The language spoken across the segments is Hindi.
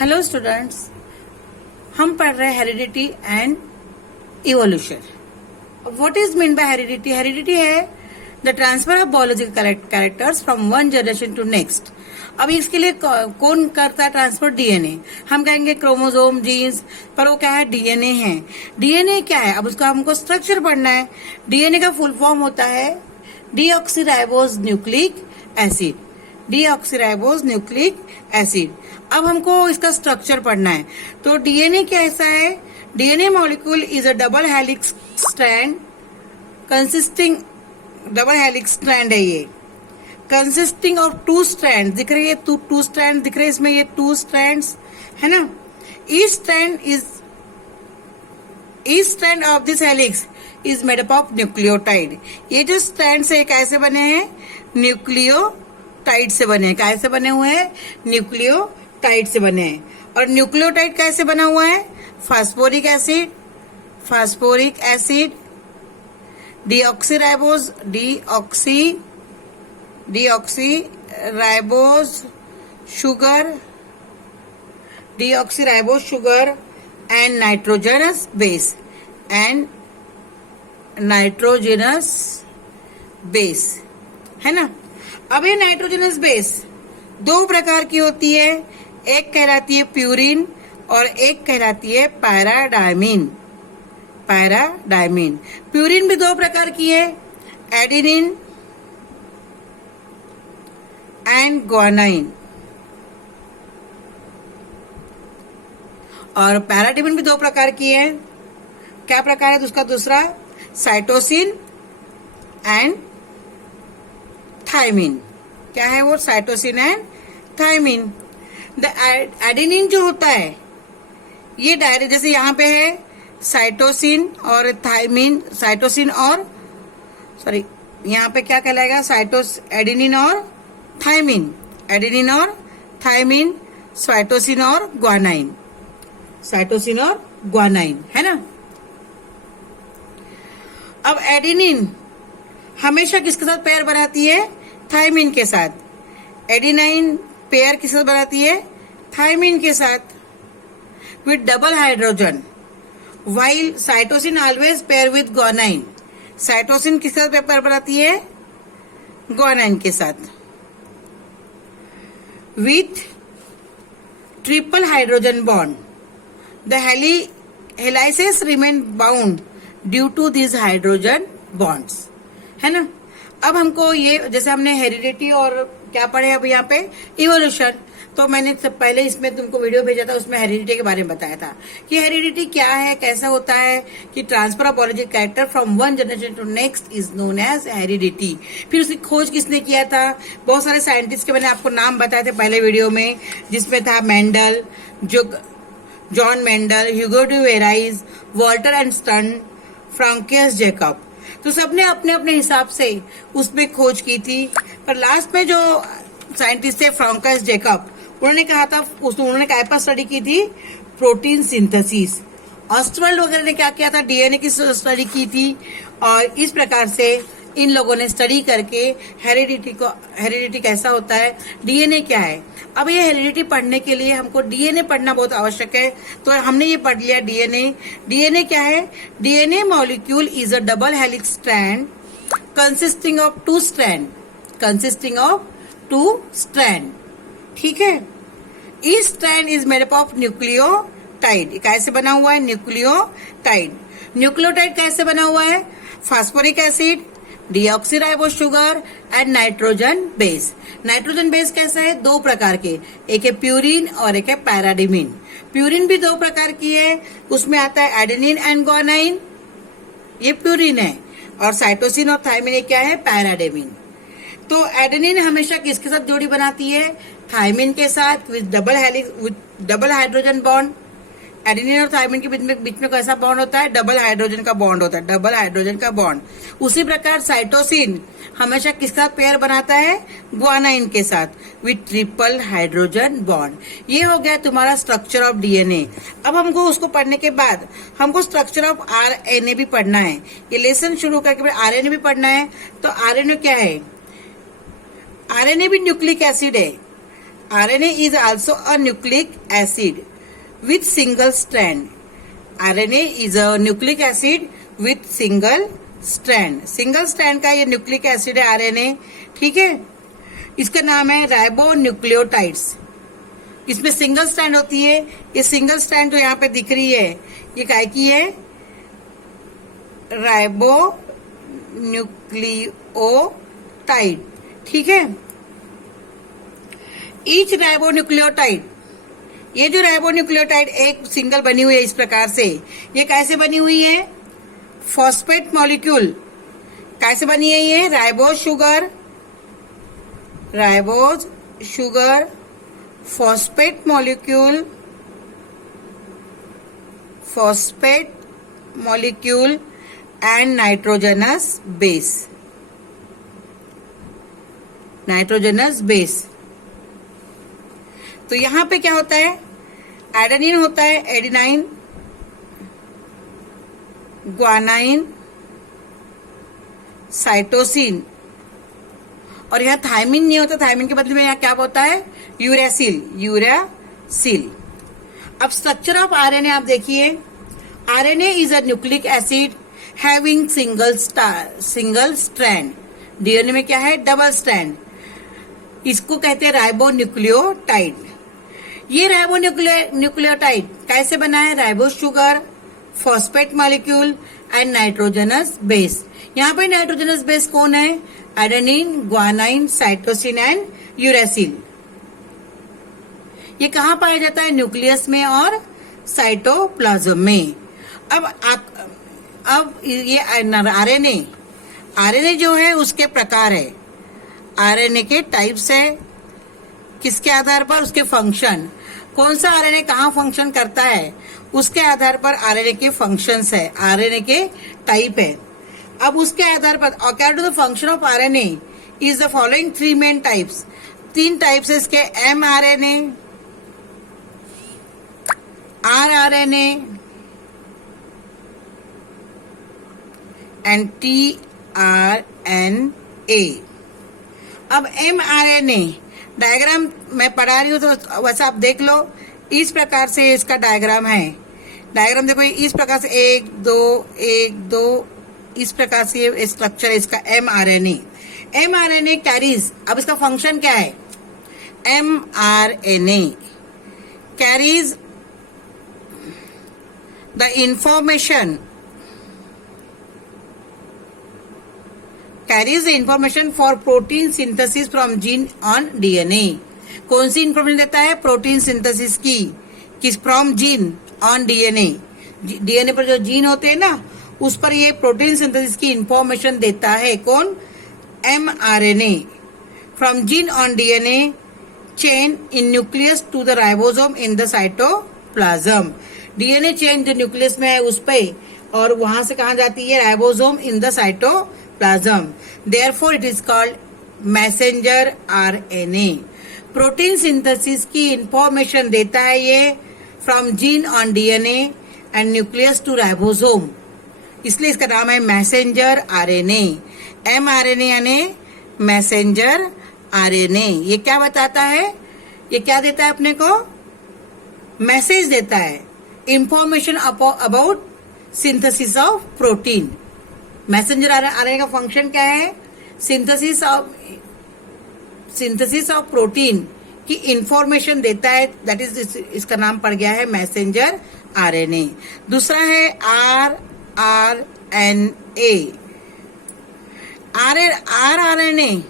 हेलो स्टूडेंट्स, हम पढ़ रहे हैं heredity and evolution. What is mean by heredity? Heredity है the transfer of biological characters from one generation to next. अब इसके लिए कौन करता है ट्रांसफर? डीएनए। हम कहेंगे क्रोमोसोम, जीन्स, पर वो क्या है? डीएनए है। डीएनए क्या है? अब उसका हमको स्ट्रक्चर पढ़ना है। डीएनए का फुल फॉर्म होता है deoxyribose nucleic acid. Deoxyribose nucleic acid. अब हमको इसका स्ट्रक्चर पढ़ना है। तो डीएनए कैसा है? DNA molecule is a double helix strand consisting, double helix strand है ये, कंसिस्टिंग ऑफ टू स्ट्रैंड। दिख रही है टू स्ट्रैंड दिख रहे हैं इसमें, ये टू स्ट्रैंड्स है ना। Each strand of this helix is made up of nucleotide. ये जो स्ट्रैंड है कैसे बने हैं? न्यूक्लियोटाइड से बने हैं। कैसे बने हुए हैं? न्यूक्लियोटाइड से बने हैं। और न्यूक्लियोटाइड कैसे बना हुआ है? Phosphoric acid, deoxyribose, deoxyribose sugar and nitrogenous base है ना। अब ये नाइट्रोजनस बेस दो प्रकार की होती है। एक कहलाती है प्यूरिन और एक कहलाती है पैराडायमिन। प्यूरिन भी दो प्रकार की है, एडेनिन एंड ग्वानाइन। और पैराडायमिन भी दो प्रकार की है। क्या प्रकार है उसका? दूसरा साइटोसिन एंड थायमिन। क्या है वो? Cytosine and thymine. The adenine जो होता है ये डायरेक्ट, जैसे यहाँ पे है साइटोसिन और थायमिन, यहाँ पे क्या कहलाएगा? एडेनिन और थायमिन, साइटोसिन और ग्वानाइन है ना। अब एडेनिन हमेशा किसके साथ पेयर बनाती है? थायमिन के साथ। एडेनाइन पेयर किसके साथ बनाती है? थायमिन के साथ, with double hydrogen. While cytosine always pair with guanine. Cytosine किसके साथ पेयर बनाती है? ग्वानाइन के साथ, with triple hydrogen bond. The helicases remain bound due to this hydrogen bonds है ना। अब हमको ये, जैसे हमने हेरिडिटी और क्या पढ़े अब यहाँ पे इवोल्यूशन, तो मैंने पहले इसमें तुमको वीडियो भेजा था, उसमें हेरिडिटी के बारे में बताया था कि हेरिडिटी क्या है, कैसा होता है, कि transfer of biological character from one generation to next is known as heredity. फिर उसकी खोज किसने किया था? बहुत सारे साइंटिस्ट के मैंने आपको नाम बताए थे पहले वीडियो में, जिसमें था Mendel, John Mendel, Hugo de Vries, Walter and Stern, Francois Jacob. तो सबने अपने अपने हिसाब से उसमें खोज की थी। पर लास्ट में जो साइंटिस्ट थे फ्रांकियस जैकब, उन्होंने कहा था, उन्होंने क्या पर स्टडी की थी? Protein synthesis. ऑस्टवर्ल्ड वगैरह ने क्या किया था? डीएनए की स्टडी की थी। और इस प्रकार से इन लोगों ने स्टडी करके हेरिडिटी कैसा होता है, डीएनए क्या है। अब ये हेरिडिटी पढ़ने के लिए हमको डीएनए पढ़ना बहुत आवश्यक है, तो हमने ये पढ़ लिया डीएनए क्या है? DNA molecule is a double helix strand consisting of two strand. ठीक है। Each strand is made up of nucleotide. कैसे बना हुआ है? न्यूक्लियोटाइड कैसे बना हुआ है? Phosphoric acid, deoxyribose sugar and nitrogen base. Nitrogen base कैसा है? दो प्रकार के, एक है प्यूरिन और एक है पैराडायमिन। प्यूरिन भी दो प्रकार की है, उसमें आता है एडेनिन एंड ग्वानाइन, ये प्यूरिन है। और साइटोसिन और थायमिन ये क्या है? पैराडायमिन। तो एडेनिन हमेशा किसके साथ जोड़ी बनाती है? थायमिन के साथ, with double hydrogen bond. Adenine और थायमिन के बीच में कैसा बॉन्ड होता है? डबल हाइड्रोजन का बॉन्ड। उसी प्रकार साइटोसिन हमेशा किसके साथ पेयर बनाता है? ग्वानाइन के साथ, विथ ट्रिपल हाइड्रोजन बॉन्ड। ये हो गया तुम्हारा स्ट्रक्चर ऑफ डीएनए। अब हमको उसको पढ़ने के बाद हमको स्ट्रक्चर ऑफ आरएनए भी पढ़ना है। ये लेसन शुरू करके आरएनए भी पढ़ना है। तो आरएनए क्या है? आरएनए भी न्यूक्लिक एसिड है। RNA is also a nucleic acid with single strand. RNA is a nucleic acid with single strand. Single strand का ये न्यूक्लिक एसिड है RNA, ठीक है। इसका नाम है राइबोन्यूक्लियोटाइड्स। इसमें सिंगल स्ट्रैंड होती है। ये सिंगल स्ट्रैंड जो यहाँ पे दिख रही है ये काय की है, राइबोन्यूक्लियोटाइड, ठीक है। ईच राइबोन्यूक्लियोटाइड, ये जो राइबोन्यूक्लियोटाइड एक सिंगल बनी हुई है इस प्रकार से, ये कैसे बनी हुई है, फॉस्फेट मॉलिक्यूल। कैसे बनी है ये, ribose sugar, phosphate molecule and nitrogenous base. तो यहां पे क्या होता है, एडेनिन होता है, एडेनाइन, ग्वानाइन, साइटोसिन, और यहां थायमिन नहीं होता। थायमिन के बदले में यहां क्या होता है, यूरासिल। अब स्ट्रक्चर ऑफ आरएनए आप देखिए। RNA is a nucleic acid having single strand. DNA में क्या है, डबल स्ट्रैंड। इसको कहते हैं राइबोन्यूक्लियोटाइड। ये राइबोन्यूक्लियोटाइड कैसे बना है, ribose sugar, phosphate molecule and nitrogenous base. यहाँ पे नाइट्रोजनस बेस कौन है, adenine, guanine, cytosine and uracil. ये कहाँ पाया जाता है, न्यूक्लियस में और साइटोप्लाज्म में। अब ये आरएनए जो है उसके प्रकार है, आरएनए के टाइप्स है। किसके आधार पर, उसके फंक्शन, कौन सा आरएनए कहाँ फंक्शन करता है उसके आधार पर आरएनए के फंक्शंस है, आरएनए के टाइप है। अब उसके आधार पर according to the function of RNA is the following 3 main types. 3 types है इसके, mRNA, rRNA एंड tRNA। अब mRNA डायग्राम मैं पढ़ा रही हूं तो वैसा आप देख लो। इस प्रकार से इसका डायग्राम है। डायग्राम देखो इस प्रकार से 1 2 1 2 इस प्रकार से ये स्ट्रक्चर है इसका mRNA। mRNA कैरीज, अब इसका फंक्शन क्या है, mRNA carries the information for protein synthesis from gene on DNA. कौन सी इंफॉर्मेशन देता है, प्रोटीन सिंथेसिस की, किस, from gene on DNA. DNA पर जो जीन होते हैं ना उस पर ये प्रोटीन सिंथेसिस की इंफॉर्मेशन देता है, कौन, mRNA from gene on DNA chain in nucleus to the ribosome in the cytoplasm. DNA chain जो न्यूक्लियस में है उस पे, और वहां से कहा जाती है, ribosome in the cytoplasm. Therefore it is called messenger RNA. Protein synthesis की इंफॉर्मेशन देता है ये from gene on DNA and nucleus to ribosome, इसलिए इसका नाम है मैसेंजर आरएनए। mRNA यानी मैसेंजर आरएनए। ये क्या बताता है, ये क्या देता है अपने को, मैसेज देता है, information about synthesis of protein. Messenger RNA का फंक्शन क्या है, सिंथेसिस ऑफ प्रोटीन की इंफॉर्मेशन देता है, दैट इज इसका नाम पड़ गया है मैसेंजर आरएनए। दूसरा है rRNA। rRNA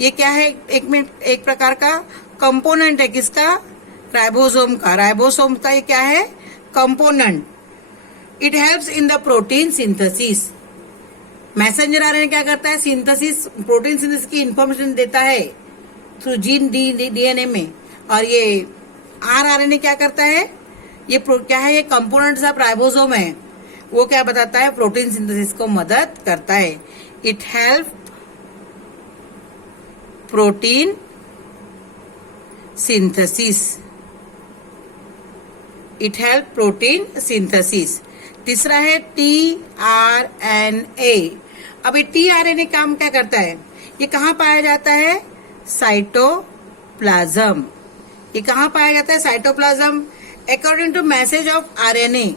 ये क्या है, एक प्रकार का कंपोनेंट है, किसका, राइबोसोम का। राइबोसोम का ये क्या है, component. It helps in the protein synthesis. Messenger RNA क्या करता है, सिंथेसिस, प्रोटीन सिंथेसिस की इंफॉर्मेशन देता है थ्रू जीन डीएनए में। और ये rRNA क्या करता है, ये क्या है, ये कंपोनेंट्स ऑफ राइबोसोम है, वो क्या बताता है, प्रोटीन सिंथेसिस को मदद करता है। It help protein synthesis. तीसरा है tRNA। अब ये tRNA काम क्या करता है, ये कहाँ पाया जाता है, साइटोप्लाज्म। ये कहाँ पाया जाता है? Cytoplasm. According to message of RNA.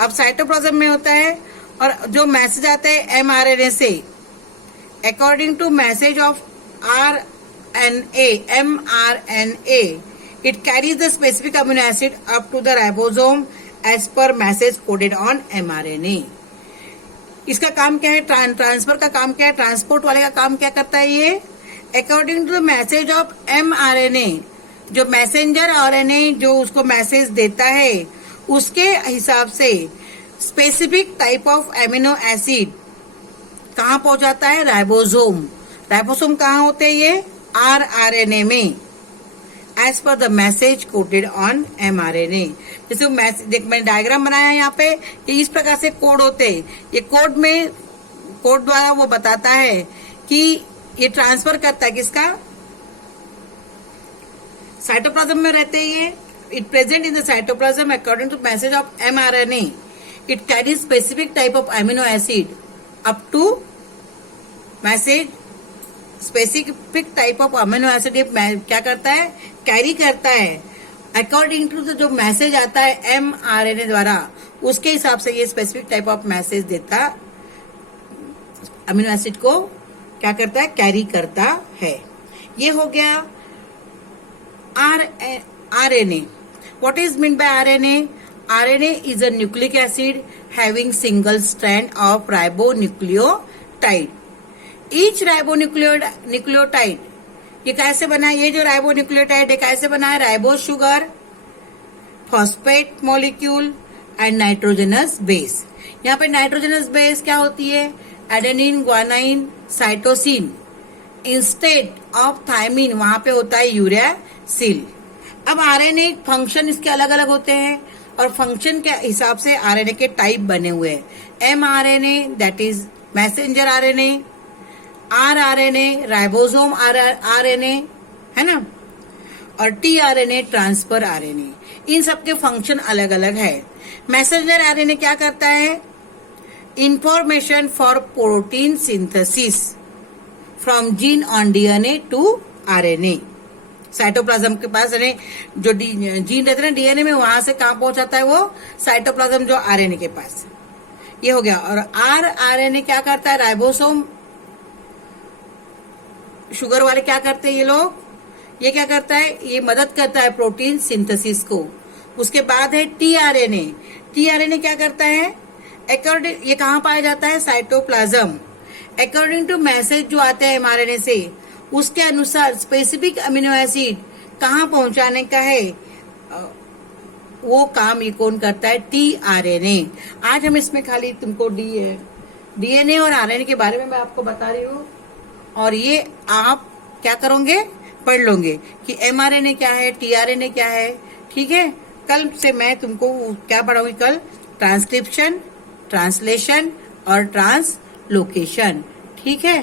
अब साइटोप्लाज्म में होता है और जो मैसेज आता है एमआरएनए से, according to message of RNA, mRNA, it carries the specific amino acid up to the ribosome as per message coded on mRNA. इसका काम क्या है? ट्रांसफर का काम क्या है? ट्रांसपोर्ट वाले का काम क्या करता है ये? According to the message of mRNA, जो मैसेंजर आरएनए जो उसको मैसेज देता है उसके हिसाब से specific type of amino acid कहाँ पहुंचाता है? राइबोसोम। राइबोसोम कहाँ होते हैं? ये आरएनए में, as per the message coded on mRNA. जैसे देख मैंने डायग्राम बनाया है यहाँ पे, ये इस प्रकार से कोड होते हैं। ये कोड द्वारा वो बताता है कि ये ट्रांसफर करता है किसका? साइटोप्लाज्म में रहते हैं ये। It present in the cytoplasm according to message of mRNA. It carry specific type of amino acid up to message specific type of amino acid. क्या करता है? कैरी करता है अकॉर्डिंग टू जो मैसेज आता है एमआरएनए द्वारा, उसके हिसाब से ये स्पेसिफिक टाइप ऑफ मैसेज देता अमीनो एसिड को क्या करता है? कैरी करता है। ये हो गया RNA. What is meant by RNA? RNA is a nucleic acid having single strand of ribonucleotide. Each ribonucleotide ये कैसे बना है? ये जो राइबोन्यूक्लियोटाइड है कैसे बना है? Ribo sugar, phosphate molecule and nitrogenous base. यहाँ पे नाइट्रोजनस बेस क्या होती है? Adenine, guanine, cytosine. Instead of thymine वहां पे होता है यूरिया सिल। अब आरएनए फंक्शन इसके अलग अलग होते हैं और फंक्शन के हिसाब से आरएनए के टाइप बने हुए हैं। MRNA that is messenger RNA, rRNA ribosome RNA, है ना, और टीआरएनए ट्रांसफर आरएनए। इन सबके फंक्शन अलग अलग है। मैसेंजर आरएनए क्या करता है? Information for protein synthesis from gene on DNA to RNA. Cytoplasm के पास जो जीन रहते हैं ना डीएनए में, वहां से कहां पहुंचाता है वो? साइटोप्लाज्म जो आरएनए के पास। ये हो गया। और आरएनए क्या करता है? राइबोसोम शुगर वाले क्या करते हैं ये लोग? ये क्या करता है? ये मदद करता है प्रोटीन सिंथेसिस को। उसके बाद है टीआरएनए। टीआरएनए क्या करता है? अकॉर्डिंग ये कहां पाया जाता है? साइटोप्लाज्म। अकॉर्डिंग टू मैसेज जो आते हैं एमआरएनए से, उसके अनुसार स्पेसिफिक अमीनो एसिड कहां पहुंचाने का है, वो काम ये कौन करता है? टीआरएनए। आज हम इसमें खाली तुमको डीएनए और आरएनए के बारे में मैं आपको बता रही हूँ, और ये आप क्या करोगे? पढ़ लोगे कि एमआरएनए क्या है, टीआरएनए क्या है। ठीक है, कल से मैं तुमको क्या पढ़ाऊंगी? कल ट्रांसक्रिप्शन, ट्रांसलेशन और ट्रांसलोकेशन। ठीक है।